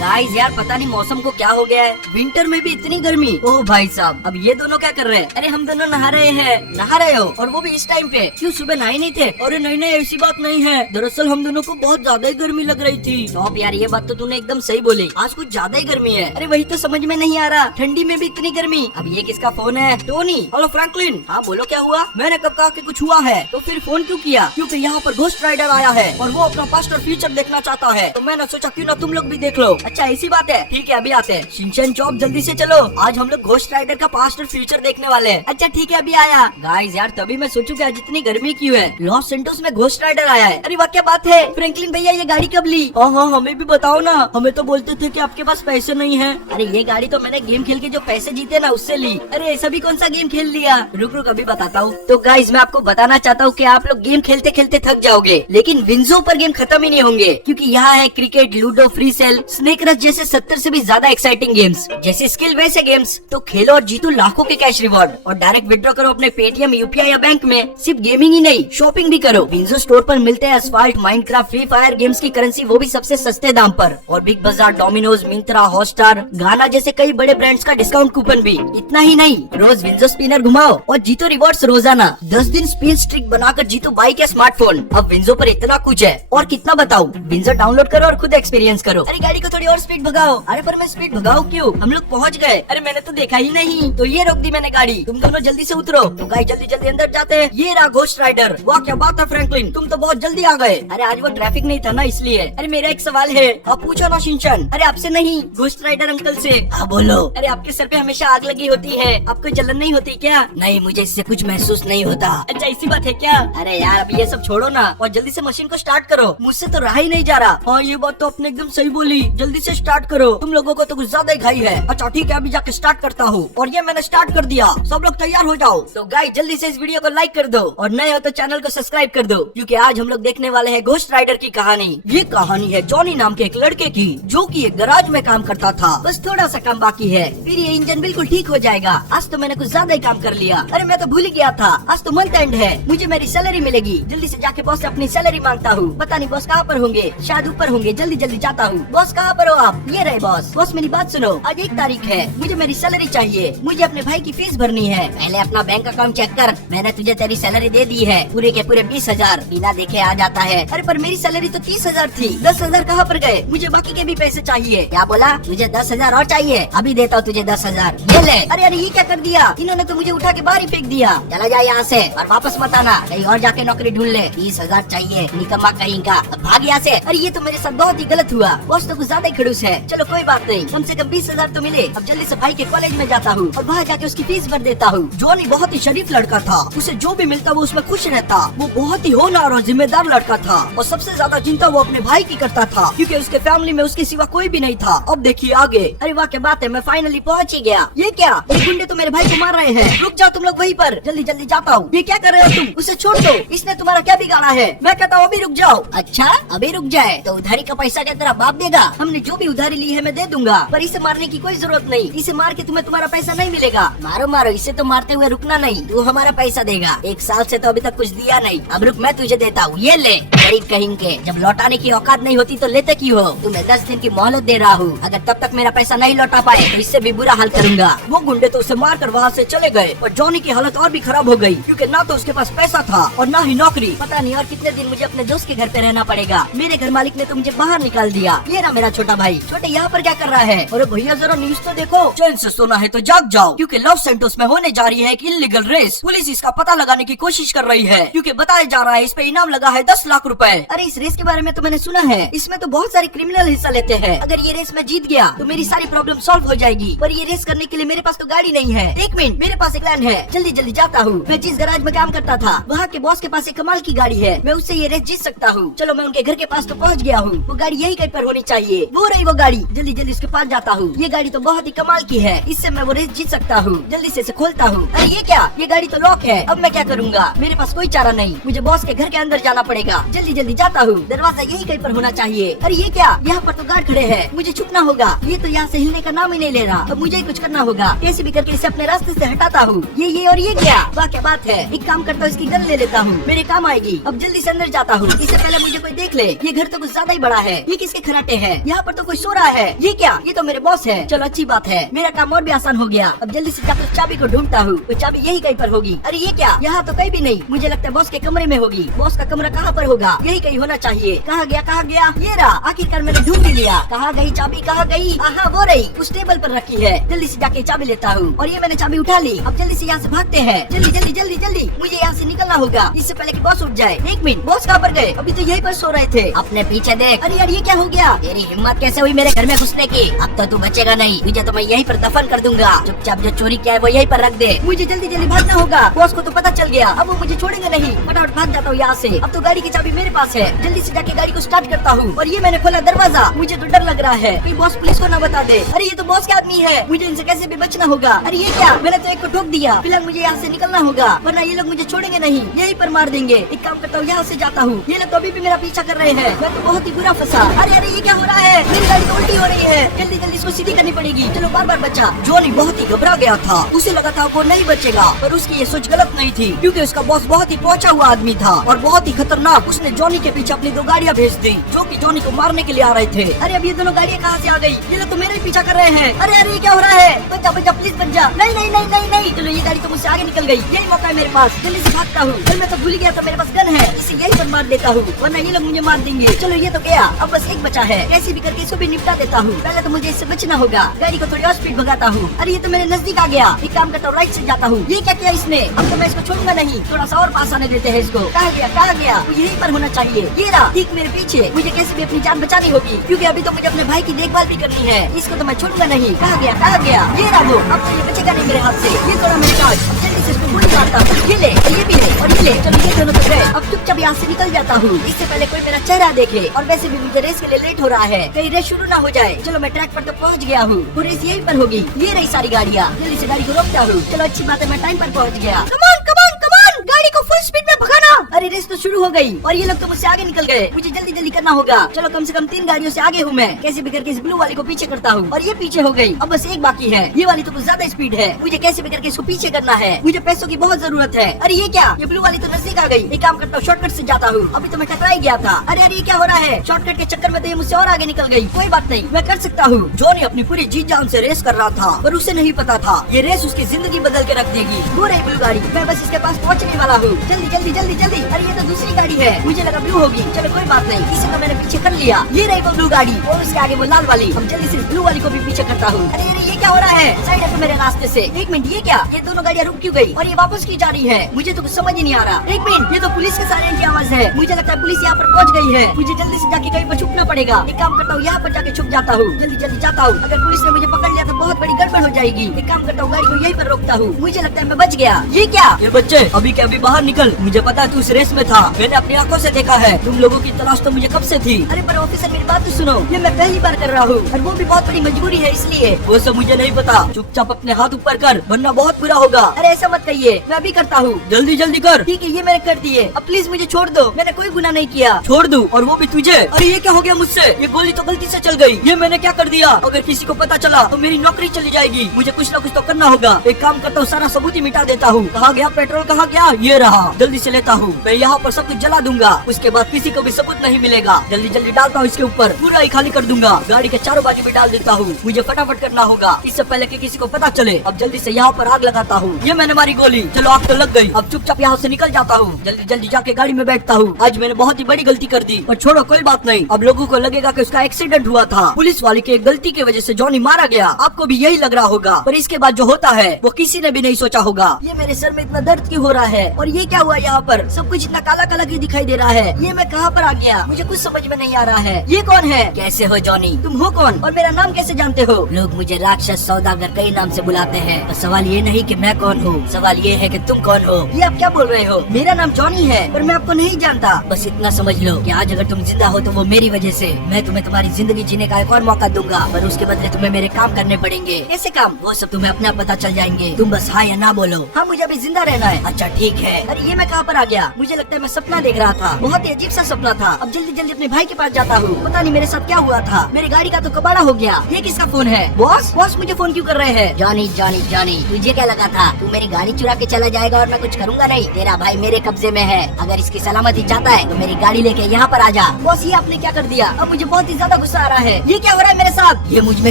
Guys यार पता नहीं मौसम को क्या हो गया है, विंटर में भी इतनी गर्मी। ओह भाई साहब, अब ये दोनों क्या कर रहे हैं? अरे हम दोनों नहा रहे हैं। नहा रहे हो? और वो भी इस टाइम पे? क्यों सुबह नहाए नहीं थे? अरे नहीं नहीं, ऐसी बात नहीं है। दरअसल हम दोनों को बहुत ज्यादा ही गर्मी लग रही थी। तो यार ये बात तो तूने एकदम सही बोली, आज कुछ ज्यादा ही गर्मी है। अरे वही तो समझ में नहीं आ रहा, ठंडी में भी इतनी गर्मी। अब ये किसका फोन है? टोनी। Hello Franklin. हाँ बोलो, क्या हुआ? मैंने कब कहा कि कुछ हुआ है? तो फिर फोन क्यों किया? क्योंकि यहाँ पर घोस्ट राइडर आया है और वो अपना पास्ट और फ्यूचर देखना चाहता है। तो मैंने सोचा क्यों ना तुम लोग भी देख लो। अच्छा ऐसी बात है, ठीक है अभी आते हैं। शिनचैन चॉप जल्दी से चलो, आज हम लोग घोस्ट राइडर का पास्ट और फ्यूचर देखने वाले हैं। अच्छा ठीक है अभी आया। गाइस यार तभी मैं सोचूं कि आज इतनी गर्मी क्यों है, लॉस सेंटोस में घोस्ट राइडर आया है। अरे वाह क्या बात है। फ्रैंकलिन भैया ये गाड़ी कब ली? हाँ हमें भी बताओ ना, हमें तो बोलते थे कि आपके पास पैसे नहीं है। अरे ये गाड़ी तो मैंने गेम खेल के जो पैसे जीते ना उससे ली। अरे ऐसा भी कौन सा गेम खेल लिया? रुक रुक अभी बताता हूँ। तो गाइस मैं आपको बताना चाहता हूँ कि आप लोग गेम खेलते खेलते थक जाओगे, लेकिन विंजो पर गेम खत्म ही नहीं होंगे, क्योंकि यहाँ है cricket, ludo, free cell, snake rush जैसे 70 से भी ज्यादा एक्साइटिंग गेम्स। जैसे स्किल वैसे गेम्स। तो खेलो और जीतो लाखों के कैश रिवॉर्ड और डायरेक्ट विड्रॉ करो अपने पेटीएम, यूपीआई या बैंक में। सिर्फ गेमिंग ही नहीं, शॉपिंग भी करो। विंजो स्टोर पर मिलते हैं asphalt, Minecraft, free fire games की करेंसी, वो भी सबसे सस्ते दाम पर। और बिग बाजार, डोमिनोज, मिंत्रा, हॉटस्टार, गाना जैसे कई बड़े ब्रांड्स का डिस्काउंट कूपन भी। इतना ही नहीं, रोज विंजो स्पिनर घुमाओ और जीतो रिवॉर्ड्स रोजाना। 10 दिन स्पिन स्ट्रिक बनाकर जीतो बाइक या स्मार्टफोन। अब विंजो पर इतना कुछ है और कितना बताऊं। विंजो डाउनलोड करो और खुद एक्सपीरियंस करो। अरे गाड़ी को थोड़ी और स्पीड भगाओ। अरे पर मैं स्पीड भगाऊं क्यों? हम लोग पहुंच गए। अरे मैंने तो देखा ही नहीं। तो ये रोक दी मैंने गाड़ी, तुम दोनों जल्दी से उतरो। तो गाइस जल्दी जल्दी अंदर जाते हैं। ये रहा घोस्ट राइडर। वाह क्या बात है फ्रैंकलिन, तुम तो बहुत जल्दी आ गए। अरे आज वो ट्रैफिक नहीं था ना इसलिए। अरे मेरा एक सवाल है, आप पूछो ना शिनचैन। अरे आपसे नहीं, घोस्ट राइडर अंकल से। हाँ बोलो। अरे आपके सर पे हमेशा आग लगी होती है, आपको जलन नहीं होती क्या? नहीं मुझे इससे कुछ महसूस नहीं होता। अच्छा इसी बात है क्या? अरे यार अब ये सब छोड़ो ना और जल्दी से मशीन को स्टार्ट करो, मुझसे तो रहा ही नहीं जा रहा। हाँ ये बात तो आपने एकदम सही बोली, जल्दी से स्टार्ट करो, तुम लोगों को तो कुछ ज्यादा ही घाई है। अच्छा ठीक है अभी जाके स्टार्ट करता हूँ। और ये मैंने स्टार्ट कर दिया, सब लोग तैयार हो जाओ। तो गाइस जल्दी से इस वीडियो को लाइक कर दो और नए हो तो चैनल को सब्सक्राइब कर दो, क्योंकि आज हम लोग देखने वाले हैं घोस्ट राइडर की कहानी। ये कहानी है जॉनी नाम के एक लड़के की, जो कि एक गराज में काम करता था। बस थोड़ा सा काम बाकी है, फिर ये इंजन बिल्कुल ठीक हो जाएगा। आज तो मैंने कुछ ज्यादा ही काम कर लिया। अरे मैं तो भूल ही गया था, आज तो मंथ एंड है, मुझे मेरी सैलरी मिलेगी। जल्दी से जाके बॉस से अपनी सैलरी मांगता हूँ। पता नहीं बॉस कहाँ पर होंगे, शायद ऊपर होंगे। जल्दी जल्दी जाता हूँ। बॉस कहाँ पर हो आप? ये रहे बॉस। बॉस मेरी बात सुनो, आज 1 तारीख है, मुझे मेरी सैलरी चाहिए। मुझे अपने भाई की फीस भरनी है। पहले अपना बैंक अकाउंट चेक कर, मैंने तुझे तेरी सैलरी दे दी है, पूरे के पूरे 20,000 बिना देखे आ जाता है। अरे पर मेरी सैलरी तो 30,000 थी, 10,000 कहाँ पर गए? मुझे बाकी के भी पैसे चाहिए। क्या बोला? तुझे 10,000 और चाहिए? अभी देता हूँ तुझे 10,000, ये ले। अरे अरे ये क्या कर दिया इन्होंने? तो मुझे उठा के बाहर ही फेंक दिया। चला जा यहाँ से और वापस मत आना, कहीं और जाके नौकरी ढूंढ ले। 30,000 चाहिए, निकम्मा कहीं का, भाग यहाँ से। अरे ये तो मेरे साथ बहुत ही गलत हुआ, बॉस तो कुछ ज्यादा ही खड़ूस है। चलो कोई बात नहीं, कम से कम 20,000 तो मिले। अब जल्दी से भाई के कॉलेज में जाता हूँ और वहाँ जाके उसकी फीस भर देता हूँ। जॉनी बहुत ही शरीफ लड़का था, उसे जो भी मिलता वो उसमें खुश रहता। वो बहुत ही होनहार और जिम्मेदार लड़का था और सबसे ज्यादा चिंता वो अपने भाई की करता था, क्योंकि उसके फैमिली में उसके सिवा कोई भी नहीं था। अब देखिए आगे। अरे वाह क्या बात है, मैं फाइनली पहुँच ही गया। ये क्या, ये गुंडे तो मेरे भाई को मार रहे हैं। रुक जाओ तुम लोग वहीं पर, जल्दी जल्दी जाता हूँ। ये क्या कर रहे हो तुम? उसे छोड़ दो, इसने तुम्हारा क्या बिगाड़ा है? मैं कहता हूँ अभी रुक जाओ। अच्छा अभी रुक जाए तो उधारी का पैसा क्या तेरा बाप देगा? हमने जो भी उधारी ली है मैं दे दूंगा, पर इसे मारने की कोई जरूरत नहीं। इसे मार के तुम्हें तुम्हारा पैसा नहीं मिलेगा। मारो मारो, इसे तो मारते हुए रुकना नहीं, तू हमारा पैसा देगा। 1 साल से तो अभी तक कुछ दिया नहीं। अब रुक मैं तुझे देता हूँ, ये ले। गरीब कहीं के, जब लौटाने की औकात नहीं होती तो लेते क्यों हो? तुम्हें 10 दिन की मोहलत दे रहा हूँ, अगर तब तक मेरा पैसा नहीं लौटा पाए तो इससे भी बुरा हाल करूंगा। वो गुंडे तो उसे मार कर वहाँ से चले गए और जॉनी की हालत और भी खराब हो गई, क्योंकि ना तो उसके पास पैसा था और ना ही नौकरी। पता नहीं और कितने दिन मुझे अपने दोस्त के घर पे रहना पड़ेगा। मेरे घर मालिक ने तो मुझे बाहर निकाल दिया। ये ना मेरा छोटा भाई। छोटे यहाँ पर क्या कर रहा है? अरे भैया जरा न्यूज तो देखो। चैन से सोना है तो जाग जाओ, क्योंकि लॉस सेंटोस में होने जा रही है एक इल्लीगल रेस। पुलिस इसका पता लगाने की कोशिश कर रही है, क्योंकि बताया जा रहा है इस पे इनाम लगा है 10 लाख रुपए। अरे इस रेस के बारे में तो मैंने सुना है, इसमें तो बहुत सारे क्रिमिनल हिस्सा लेते हैं। अगर ये रेस में जीत गया तो मेरी सारी प्रॉब्लम सॉल्व हो जाएगी, पर ये रेस करने के लिए मेरे पास तो गाड़ी नहीं है। 1 मिनट, मेरे पास एक प्लान है। जल्दी जल्दी जाता हूँ। मैं जिस गैराज में काम करता था वहाँ के बॉस के पास एक कमाल की गाड़ी है, मैं उससे ये रेस जीत सकता हूँ। चलो मैं उनके घर के पास तो पहुँच गया हूँ, वो गाड़ी यही कहीं पर होनी चाहिए। वो रही वो गाड़ी, जल्दी जल्दी उसके पास जाता हूँ। ये गाड़ी तो बहुत ही कमाल की है, इससे मैं वो रेस जीत सकता हूँ। जल्दी से इसे खोलता हूँ। अरे ये क्या, ये गाड़ी तो लॉक है। अब मैं क्या करूँगा? मेरे पास कोई चारा नहीं, मुझे बॉस के घर के अंदर जाना पड़ेगा। जल्दी जल्दी जाता हूँ, दरवाजा यही कहीं पर होना चाहिए। अरे ये क्या, यहाँ पर तो गार्ड खड़े हैं, मुझे छुपना होगा। ये तो यहाँ से हिलने का नाम ही नहीं ले रहा, अब मुझे कुछ करना होगा। कैसे भी करके इसे अपने रास्ते से हटाता हूँ। ये और ये क्या, वाह क्या बात है। एक काम करता हूँ, इसकी गन ले लेता हूँ, मेरे काम आएगी। अब जल्दी से अंदर जाता हूँ, इससे पहले मुझे कोई देख ले। ये घर तो कुछ ज्यादा ही बड़ा है। ये किसके खराटे हैं? यहाँ पर तो कोई सो रहा है। ये क्या? ये तो मेरे बॉस है। चलो अच्छी बात है, मेरा काम और भी आसान हो गया। अब जल्दी से जाकर चाबी को ढूंढता हूँ। वो चाबी यही कहीं पर होगी। अरे ये क्या? यहाँ तो कहीं भी नहीं। मुझे लगता है बॉस के कमरे में होगी। बॉस का कमरा कहाँ पर होगा? यही कहीं होना चाहिए। कहाँ गया? कहाँ गया? ये रहा। आखिरकार मैंने ढूंढ ही लिया। कहाँ गई चाबी? कहाँ गई? हाँ वो रही, उस टेबल पर रखी है। जल्दी से जाके चाबी लेता हूँ और ये मैंने चाबी उठा ली। अब जल्दी से यहाँ से भागते हैं। जल्दी जल्दी जल्दी जल्दी, मुझे यहाँ से निकलना होगा इससे पहले कि बॉस उठ जाए। एक मिनट, बॉस कहाँ पर गए? अभी तो यहीं पर सो रहे थे। अपने पीछे देख। अरे यार ये क्या हो गया? तेरी हिम्मत कैसे हुई मेरे घर में घुसने की? अब तो तू बचेगा नहीं, तुझे तो मैं यहीं पर दफन कर दूंगा। चुपचाप जो चोरी किया है वो यहीं पर रख दे। मुझे जल्दी जल्दी भागना होगा, बॉस को तो पता चल गया। अब वो मुझे छोड़ेंगे नहीं। फटाफट भाग जाता हूँ यहाँ से। अब तो गाड़ी की चाबी मेरे पास है। जल्दी से जाके गाड़ी को स्टार्ट करता हूँ और ये मैंने खोला दरवाजा। मुझे तो डर लग रहा है कहीं बॉस पुलिस को न बता दे। अरे ये तो बॉस के आदमी है, मुझे इनसे कैसे भी बचना होगा। अरे ये क्या? मैंने तो एक को ठोक दिया। फिलहाल मुझे यहाँ से निकलना होगा वरना ये लोग मुझे छोड़ेंगे नहीं, यहीं पर मार देंगे। एक काम करता हूँ, यहाँ से जाता हूँ। ये लोग अभी भी मेरा पीछा कर रहे हैं। मैं तो बहुत ही बुरा फंसा। अरे अरे ये क्या हो रहा है? मेरी गाड़ी तो उल्टी हो रही है। जल्दी जल्दी इसको सीधी करनी पड़ेगी। चलो बार बार बचा। जॉनी बहुत ही घबरा गया था। उसे लगा था वो नहीं बचेगा, पर उसकी ये सोच गलत नहीं थी क्योंकि उसका बॉस बहुत ही पहुंचा हुआ आदमी था और बहुत ही खतरनाक। उसने जॉनी के पीछे अपनी 2 गाड़ियाँ भेज दी जो कि जॉनी को मारने के लिए आ रहे थे। अरे अब ये दोनों गाड़ियाँ कहाँ से आ गई? ये लोग तो मेरा ही पीछा कर रहे हैं। अरे अरे ये क्या हो रहा है? बच्चा बच्चा प्लीज बच जा। नहीं नहीं नहीं नहीं नहीं। चलो ये गाड़ी तो मुझसे आगे निकल गई। यही मौका है मेरे पास। जल्दी से भागता हूँ। मैं तो भूल गया था मेरे पास गन है, इसे यही पर मार देता हूँ वरना ये लोग मुझे मार देंगे। चलो ये तो गया, अब बस एक बचा है। कैसे भी करके इसको भी निपटा देता हूँ। पहले तो मुझे इससे बचना होगा। गाड़ी को थोड़ी और स्पीड भगाता हूँ। अरे ये तो मेरे नजदीक आ गया। एक काम करता हूँ, राइट से जाता हूँ। ये क्या किया इसने? अब तो मैं इसको छोड़ूंगा नहीं, थोड़ा सा और पास आने देते हैं इसको। कहाँ गया? कहाँ गया? वो यहीं पर होना चाहिए। ये रहा ठीक मेरे पीछे। मुझे कैसे भी अपनी जान बचानी होगी क्योंकि अभी तो मुझे अपने भाई की देखभाल भी करनी है। इसको तो मैं छोड़ूंगा नहीं। कहाँ गया? कहाँ गया? ये रहा वो। अब तो ये बचेगा नहीं मेरे हाथ से। ये थोड़ा मेरे काज। जल्दी से इसको गोली मारता हूँ। ये ले, ये भी ले और ये ले। चलो ये दोनों तो गए। अब चुपचाप यहाँ से निकल जाता हूँ इससे पहले कोई मेरा चेहरा देखे। और वैसे भी मुझे रेस के लिए लेट हो रहा है, कहीं रेस शुरू ना हो जाए। चलो मैं ट्रैक पर तो पहुँच गया हूँ, वो रेस यहीं पर होगी। ये रही सारी गाड़ियाँ। जल्दी से गाड़ी को रोकता हूँ। चलो अच्छी बात है, मैं टाइम पर पहुँच गया। कमान कमान कमान, गाड़ी को फुल स्पीड में भगाना। अरे रेस तो शुरू हो गई और ये लोग तो मुझसे आगे निकल गए। मुझे जल्दी जल्दी करना होगा। चलो कम से कम 3 गाड़ियों से आगे हूँ मैं। कैसे भी करके इस ब्लू वाली को पीछे करता हूँ और ये पीछे हो गई। अब बस एक बाकी है। ये वाली तो कुछ ज्यादा स्पीड है, मुझे कैसे भी करके इसको पीछे करना है। मुझे पैसों की बहुत जरूरत है। अरे ये क्या? ये ब्लू वाली तो नजदीक आ गई। एक काम करता हूँ, शॉर्टकट से जाता हूँ। अभी तो मैं टकरा ही गया था। अरे अरे ये क्या हो रहा है? शॉर्टकट के चक्कर में तो ये मुझसे और आगे निकल गई। कोई बात नहीं, मैं कर सकता हूँ। जॉनी अपनी पूरी जी जान से रेस कर रहा था पर उसे नहीं पता था ये रेस उसकी जिंदगी बदल के रख देगी। वो रही ब्लू गाड़ी, मैं बस इसके पास पहुँचने वाला हूँ। जल्दी जल्दी जल्दी जल्दी। अरे ये तो दूसरी गाड़ी है, मुझे लगा ब्लू होगी। चलो कोई बात नहीं, इसे तो मैंने पीछे कर लिया। ये रही वो ब्लू गाड़ी और उसके आगे वो लाल वाली। अब जल्दी से ब्लू वाली को भी पीछे करता हूँ। अरे अरे ये क्या हो रहा है? साइड है तो मेरे रास्ते से। एक मिनट, ये क्या? ये दोनों गाड़ियाँ रुक क्यों गई और ये वापस की जा रही है? मुझे तो कुछ समझ ही नहीं आ रहा। एक मिनट, ये तो पुलिस के सायरन की आवाज है। मुझे लगता है पुलिस यहाँ पर पहुँच गई है। मुझे जल्दी से जाके कहीं पर छुपना पड़ेगा। एक काम करता हूँ, यहाँ पर जाके छुप जाता हूँ। जल्दी जल्दी जाता हूँ, अगर पुलिस ने मुझे पकड़ लिया तो बहुत बड़ी गड़बड़ हो जाएगी। एक काम करता हूँ, गाड़ी को यहीं पर रोकता हूँ। मुझे लगता है मैं बच गया। ये क्या? ये बच्चे अभी के अभी बाहर निकल, मुझे पता है तू इस रेस में था। मैंने अपनी आंखों से देखा है। तुम लोगों की तलाश तो मुझे कब से थी। अरे पर ऑफिसर मेरी बात तो सुनो, ये मैं पहली बार कर रहा हूँ और वो भी बहुत बड़ी मजबूरी है इसलिए। वो सब मुझे नहीं पता, चुपचाप अपने हाथ ऊपर कर वरना बहुत बुरा होगा। अरे ऐसा मत कहिए, मैं भी करता हूँ। जल्दी जल्दी कर। ठीक है ये मैंने कर दिए, अब प्लीज मुझे छोड़ दो, मैंने कोई गुनाह नहीं किया। छोड़ दूं और वो भी तुझे? अरे ये क्या हो गया मुझसे? ये गोली तो गलती से चल गई। ये मैंने क्या कर दिया? अगर किसी को पता चला तो मेरी नौकरी चली जाएगी। मुझे कुछ ना कुछ तो करना होगा। एक काम करता हूँ, सारा सबूत ही मिटा देता हूँ। कहाँ गया पेट्रोल? कहाँ गया? ये रहा, जल्दी से लेता हूँ। मैं यहाँ पर सब कुछ जला दूंगा, उसके बाद किसी को भी सबूत नहीं मिलेगा। जल्दी जल्दी डालता हूँ इसके ऊपर, पूरा ही खाली कर दूंगा। गाड़ी के चारों बाजू भी डाल देता हूँ। मुझे फटाफट करना होगा इससे पहले कि किसी को पता चले। अब जल्दी से यहाँ पर आग लगाता हूँ। ये मैंने मारी गोली, चलो आग तो लग गई। अब चुपचाप यहाँ से निकल जाता हूँ। जल्दी जल्दी जाके गाड़ी में बैठता हूँ। आज मैंने बहुत ही बड़ी गलती कर दी, पर छोड़ो कोई बात नहीं। अब लोगों को लगेगा कि उसका एक्सीडेंट हुआ था। पुलिस वाले की गलती की वजह से जॉनी मारा गया। आपको भी यही लग रहा होगा, पर इसके बाद जो होता है वो किसी ने भी नहीं सोचा होगा। ये मेरे सर में इतना दर्द क्यों हो रहा है और ये क्या हुआ? यहाँ पर सब कुछ इतना काला काला क्यों दिखाई दे रहा है? ये मैं कहाँ पर आ गया? मुझे कुछ समझ में नहीं आ रहा है। ये कौन है? कैसे हो जॉनी? तुम हो कौन और मेरा नाम कैसे जानते हो? लोग मुझे राक्षस सौदागर कई नाम से बुलाते हैं। तो सवाल ये नहीं कि मैं कौन हूँ, सवाल ये है कि तुम कौन हो। ये आप क्या बोल रहे हो? मेरा नाम जॉनी है पर मैं आपको नहीं जानता। बस इतना समझ लो कि आज अगर तुम जिंदा हो तो वो मेरी वजह से। मैं तुम्हें तुम्हारी जिंदगी जीने का एक और मौका दूंगा, पर उसके बदले तुम्हें मेरे काम करने पड़ेंगे। कैसे काम? वो सब तुम्हें अपना पता चल जाएंगे। तुम बस हाँ या ना बोलो। हाँ मुझे अभी जिंदा रहना है। अच्छा ठीक है। अरे ये मैं कहाँ पर आ गया? गया। मुझे लगता है मैं सपना देख रहा था, बहुत ही अजीब सा सपना था। अब जल्दी जल्दी अपने भाई के पास जाता हूँ, पता नहीं मेरे साथ क्या हुआ था। मेरी गाड़ी का तो कबाड़ा हो गया। ये किसका फोन है? बॉस बॉस मुझे फोन क्यों कर रहे हैं? जॉनी जॉनी जॉनी, तुझे क्या लगा था तू मेरी गाड़ी चुरा के चला जाएगा और मैं कुछ करूंगा नहीं? तेरा भाई मेरे कब्जे में है, अगर इसकी सलामती चाहता है तो मेरी गाड़ी लेके यहाँ पर आ जा। बॉस ये आपने क्या कर दिया? अब मुझे बहुत ही ज्यादा गुस्सा आ रहा है। ये क्या हो रहा है मेरे साथ? ये मुझ में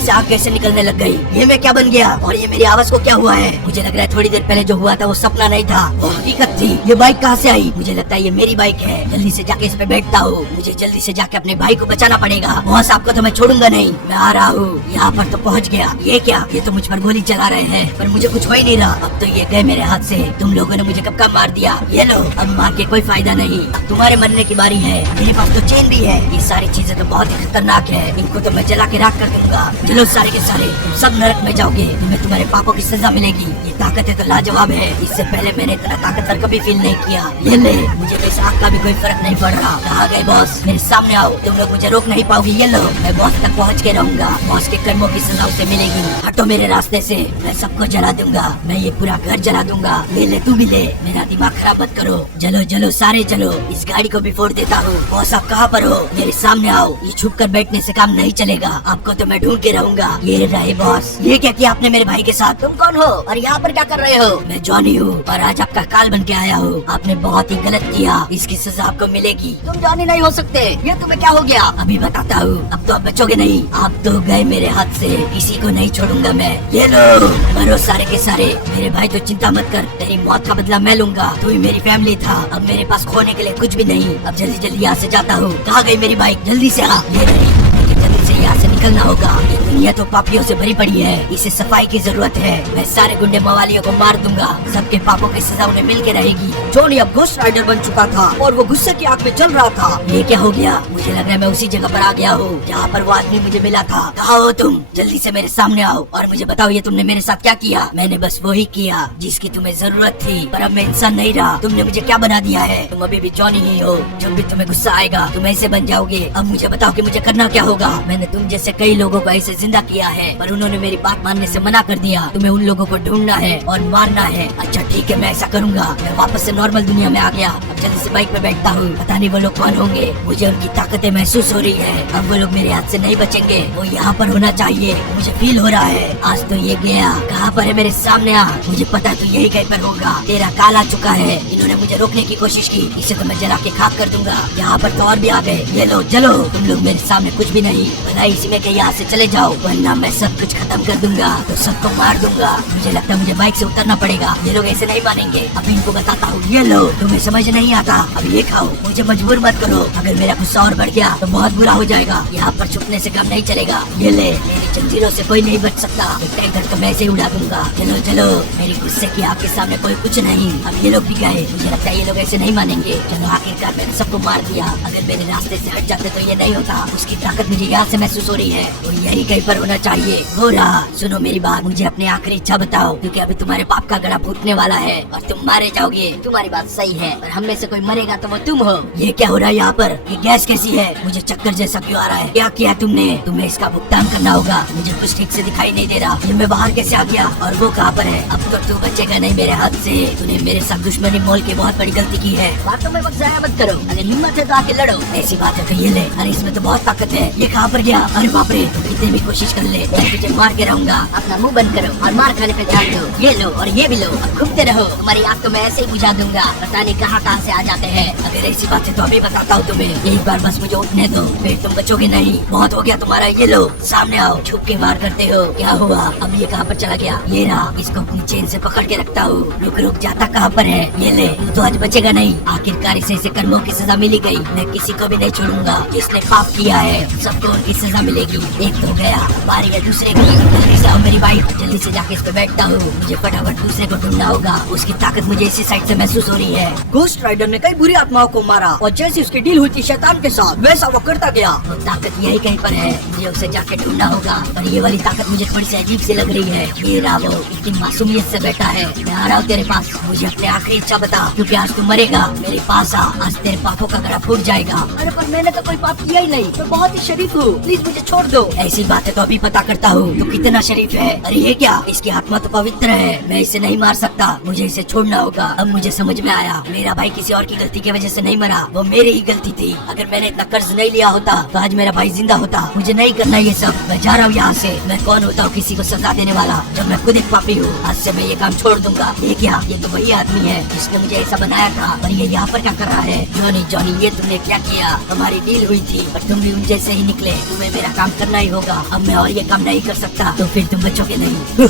से आग कैसे निकलने लग गई? ये मैं क्या बन गया? और ये मेरी आवाज को क्या हुआ है? मुझे लग रहा है थोड़ी देर पहले जो हुआ था वो सपना नहीं था, वो हकीकत थी। ये बाइक कहाँ से आई? मुझे लगता है ये मेरी बाइक है। जल्दी से जाके इस पे बैठता हूँ। मुझे जल्दी से जाके अपने भाई को बचाना पड़ेगा। बॉस आपको तो मैं छोड़ूंगा नहीं। मैं आ रहा हूँ। यहाँ पर तो पहुँच गया। ये क्या? ये तो मुझ पर गोली चला रहे हैं, पर मुझे कुछ हो ही नहीं रहा। अब तो ये गए मेरे हाथ से। तुम लोगों ने मुझे कब का मार दिया। ये लो, अब मार के कोई फायदा नहीं। अब तुम्हारे मरने की बारी है। मेरे पास तो चेन भी है। ये सारी चीजें तो बहुत ही खतरनाक है। इनको तो मैं जला के राख कर दूंगा। चलो सारे के सारे तुम सब नरक में जाओगे। तुम्हें तुम्हारे पापों की सजा मिलेगी। ये ताकत है तो लाजवाब है। इससे पहले मैंने इतना ताकतवर कभी फील नहीं किया। ये ले, मुझे इस आग का भी कोई फर्क नहीं पड़ रहा। कहाँ गए बॉस? मेरे सामने आओ। तुम लोग मुझे रोक नहीं पाओगे। ये लो, मैं बॉस तक पहुँच के रहूंगा। बॉस के कर्मों की सजा उसे मिलेगी। हटो मेरे रास्ते से। मैं सबको जला दूंगा। मैं ये पूरा घर जला दूंगा। ले ले, तू भी ले। मेरा दिमाग खराब मत करो। चलो चलो सारे चलो। इस गाड़ी को भी फोड़ देता हूँ। बॉस आप कहाँ पर हो? मेरे सामने आओ। ये छुप कर बैठने से काम नहीं चलेगा। आपको तो मैं ढूंढ के रहूंगा। ये रहे बॉस। ये क्या किया आपने मेरे भाई के साथ? तुम कौन हो और यहाँ पर क्या कर रहे हो? मैं जॉनी हूँ और आज आपका काल बन के आया हूँ। आपने बहुत ही गलत किया। इसकी सजा आपको मिलेगी। तुम जॉनी नहीं हो सकते। ये तुम्हें क्या हो गया? अभी बताता हूँ। अब तो आप बचोगे नहीं। आप तो गए मेरे हाथ से। किसी को नहीं छोड़ूंगा मैं। ये लो, मरो सारे के सारे। मेरे भाई तो चिंता मत कर, तेरी मौत का बदला मैं लूंगा। तू ही मेरी फैमिली था। अब मेरे पास खोने के लिए कुछ भी नहीं। अब जल्दी जल्दी यहाँ से जाता हूँ। कहाँ गई मेरी बाइक? जल्दी से आ। ये रही। मुझे जल्दी से यहाँ से निकलना होगा। ये दुनिया तो पापियों से भरी पड़ी है। इसे सफाई की जरूरत है। मैं सारे गुंडे मवालियों को मार दूंगा। सबके पापों की सजा उन्हें मिल के रहेगी। जॉनी अब घोस्ट राइडर बन चुका था और वो गुस्से की आग में जल रहा था। ये क्या हो गया? मुझे लग रहा है मैं उसी जगह पर आ गया हूँ जहाँ पर वो आदमी मुझे मिला था। कहाँ हो तुम? जल्दी से मेरे सामने आओ और मुझे बताओ ये तुमने मेरे साथ क्या किया? मैंने बस वही किया जिसकी तुम्हें जरूरत थी, पर अब मैं इंसान नहीं रहा। तुमने मुझे क्या बना दिया है? तुम अभी भी जॉनी ही हो। जब भी तुम्हें गुस्सा आएगा तुम ऐसे बन जाओगे। अब मुझे बताओ कि मुझे करना क्या होगा? मैंने तुम जैसे कई लोगों को ऐसे जिंदा किया है, पर उन्होंने मेरी बात मानने से मना कर दिया। तुम्हें उन लोगों को ढूंढना है और मारना है। अच्छा ठीक है, मैं ऐसा करूँगा। मैं वापस से नॉर्मल दुनिया में आ गया। अब जल्दी से बाइक पे बैठता हूँ। पता नहीं वो लोग कौन होंगे। मुझे उनकी ताकतें महसूस हो रही है। अब वो लोग मेरे हाथ से नहीं बचेंगे। वो यहाँ पर होना चाहिए। मुझे फील हो रहा है। आज तो ये गया। कहाँ पर है? मेरे सामने आ। मुझे पता है तू यही कहीं पर होगा। तेरा काल आ चुका है। इन्होंने मुझे रोकने की कोशिश की। इसे तो मैं जला के खाक कर दूंगा। यहाँ पर तो और भी आ गए। ये लो चलो। तुम लोग मेरे सामने कुछ भी नहीं। भला इसी में के यहाँ से चले जाओ, वरना मैं सब कुछ खत्म कर दूंगा। तो सबको मार दूंगा। मुझे लगता है मुझे बाइक से उतरना पड़ेगा। ये लोग ऐसे नहीं मानेंगे। अभी इनको बताता हूँ। ये लो, तुम्हें समझ नहीं आता। अब ये खाओ। मुझे मजबूर मत करो। अगर मेरा गुस्सा और बढ़ गया तो बहुत बुरा हो जाएगा। यहाँ पर छुपने से काम नहीं चलेगा। ये ले, मेरी जंजीरों से कोई नहीं बच सकता। टैंकर तो मैं ऐसे ही उड़ा दूंगा। चलो चलो, मेरी गुस्से की आग के सामने कोई कुछ नहीं। अब ये लोग भी गए। मुझे लगता है ये लोग ऐसे नहीं मानेंगे। चलो आखिरकार मैंने सबको मार दिया। अगर मेरे रास्ते से हट जाते तो ये नहीं होता। उसकी ताकत मुझे यहाँ से महसूस हो रही है। वो यही कहीं पर होना चाहिए। हो रहा। सुनो मेरी बात, मुझे अपनी आखिरी इच्छा बताओ, क्योंकि अभी तुम्हारे पाप का गला फूटने वाला है और तुम मारे जाओगे। तुम्हारी बात सही है, पर हम में से कोई मरेगा तो वो तुम हो। ये क्या हो रहा है यहाँ पर? ये गैस कैसी है? मुझे चक्कर जैसा क्यों आ रहा है? क्या किया तुमने? तुम्हें इसका भुगतान करना होगा। मुझे कुछ ठीक से दिखाई नहीं दे रहा। मैं बाहर कैसे आ गया और वो कहाँ पर है? अब तो तू बचेगा नहीं मेरे हाथ से। तूने मेरे साथ दुश्मनी मोल के बहुत बड़ी गलती की है। बातों में वक्त जाया मत करो। अगर हिम्मत है तो आके लड़ो। ऐसी बात है तो ये ले। अरे इसमें तो बहुत ताकत है। ये कहाँ पर गया? अरे बाप रे, कितने भी कोशिश कर ले, मैं तुझे मार के रहूंगा। अपना मुंह बंद करो और मार खाने पे ध्यान दो। ये लो और ये भी लो। अब घूमते रहो। तुम्हारी आग तो मैं ऐसे ही बुझा दूंगा। पता नहीं कहाँ कहाँ से आ जाते हैं। अगर ऐसी बात है तो अभी बताता हूँ तुम्हें। एक बार बस मुझे उठने दो, फिर तुम बचोगे नहीं। बहुत हो गया तुम्हारा। ये लो, सामने आओ। छुप के वार करते हो। क्या हुआ? अब ये कहाँ पर चला गया? ये रहा। इसको अपनी चेन से पकड़ के रखता हूँ। रुक रुक, जाता कहाँ पर है? ये ले, तू तो आज बचेगा नहीं। आखिरकार इसे कर्मों की सजा मिली गई। मैं किसी को भी नहीं छोड़ूंगा। जिसने पाप किया है सबको उनकी सजा मिलेगी। एक तो गया, बारी है दूसरे की। जल्दी से आओ मेरी बाइक। जल्दी से जाके इस पे बैठता हूँ। मुझे फटाफट दूसरे को ढूंढना होगा। उसकी ताकत मुझे इसी साइड से महसूस हो रही है। घोस्ट राइडर ने कई बुरी आत्माओं को मारा और जैसी उसकी डील हुई थी शैतान के साथ, वैसा वो करता गया। वो ताकत यही कहीं पर है। मुझे उसे जाके ढूंढना होगा। पर ये वाली ताकत मुझे थोड़ी सी अजीब सी लग रही है। ये रहा वो, इतनी मासूमियत से बैठा है। मैं आ रहा हूँ तेरे पास। मुझे अपनी आखिरी इच्छा बता, क्योंकि आज तू मरेगा। मेरे पास आ। आज तेरे पापों का गला फूट जाएगा। अरे पर मैंने तो कोई पाप किया ही नहीं। मैं बहुत ही शरीफ हूँ। प्लीज मुझे छोड़ छोड़ दो। ऐसी बातें तो अभी पता करता हूँ। तू कितना शरीफ है। अरे ये क्या, इसकी आत्मा तो पवित्र है, मैं इसे नहीं मार सकता, मुझे इसे छोड़ना होगा। अब मुझे समझ में आया, मेरा भाई किसी और की गलती की वजह से नहीं मरा, वो मेरी ही गलती थी। अगर मैंने इतना कर्ज नहीं लिया होता तो आज मेरा भाई जिंदा होता। मुझे नहीं करना ये सब, मैं जा रहा हूँ यहाँ से। मैं कौन होता हूँ किसी को सजा देने वाला, जब मैं खुद एक पापी हूँ। आज से मैं ये काम छोड़ दूंगा। ये क्या, ये तो वही आदमी है जिसने मुझे ऐसा बनाया था, पर ये यहाँ पर क्या कर रहा है? जॉनी जॉनी, ये तुमने क्या किया? हमारी डील हुई थी पर तुम भी उन जैसे ही निकले। तुम्हें मेरा काम करना ही होगा। अब मैं और ये काम नहीं कर सकता तो फिर तुम बचोगे नहीं।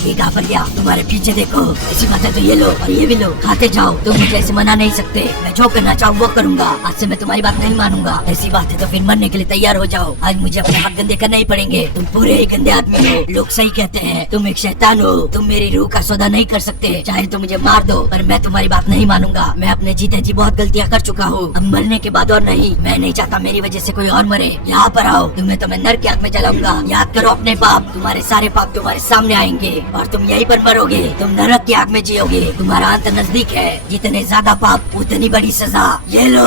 ये कहाँ पर गया? तुम्हारे पीछे देखो। ऐसी बात है तो ये लो और ये भी लो, खाते जाओ। तुम मुझे ऐसे मना नहीं सकते, मैं जो करना चाहूँ वो करूँगा। आज से मैं तुम्हारी बात नहीं मानूंगा। ऐसी बात है तो फिर मरने के लिए तैयार हो जाओ। आज मुझे अपने हाथ गंदे करने ही पड़ेंगे। तुम पूरे ही गंदे आदमी हो। लोग सही कहते हैं, तुम एक शैतान हो। तुम मेरी रूह का सौदा नहीं कर सकते। चाहे तो मुझे मार दो पर मैं तुम्हारी बात नहीं मानूंगा। मैं अपने जीते जी बहुत गलतियाँ कर चुका हूँ, अब मरने के बाद और नहीं। मैं नहीं चाहता मेरी वजह से कोई और मरे। यहाँ पर आओ, तुम्हें तो मैं नरक की आग में जलाऊंगा। याद करो अपने पाप, तुम्हारे सारे पाप तुम्हारे सामने आएंगे और तुम यहीं पर मरोगे। तुम नरक की आग में जियोगे। तुम्हारा अंत नजदीक है। जितने ज्यादा पाप उतनी बड़ी सजा। ये लो,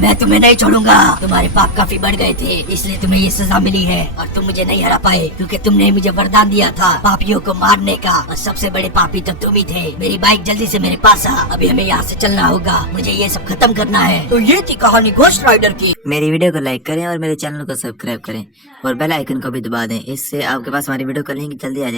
मैं तुम्हें नहीं छोड़ूंगा। तुम्हारे पाप काफी बढ़ गए थे, इसलिए तुम्हें ये सजा मिली है और तुम मुझे नहीं हरा पाए क्योंकि तुमने मुझे वरदान दिया था पापियों को मारने का, और सबसे बड़े पापी तो तुम ही थे। मेरी बाइक जल्दी से मेरे पास आ, अभी हमें यहाँ से चलना होगा। मुझे ये सब खत्म करना है। तो ये थी कहानी घोस्ट राइडर की। मेरी वीडियो को लाइक करें और मेरे चैनल को सब्सक्राइब करें और बेल आइकन को भी दबा दें। इससे आपके पास हमारी वीडियो का लिंक जल्दी आ जाए।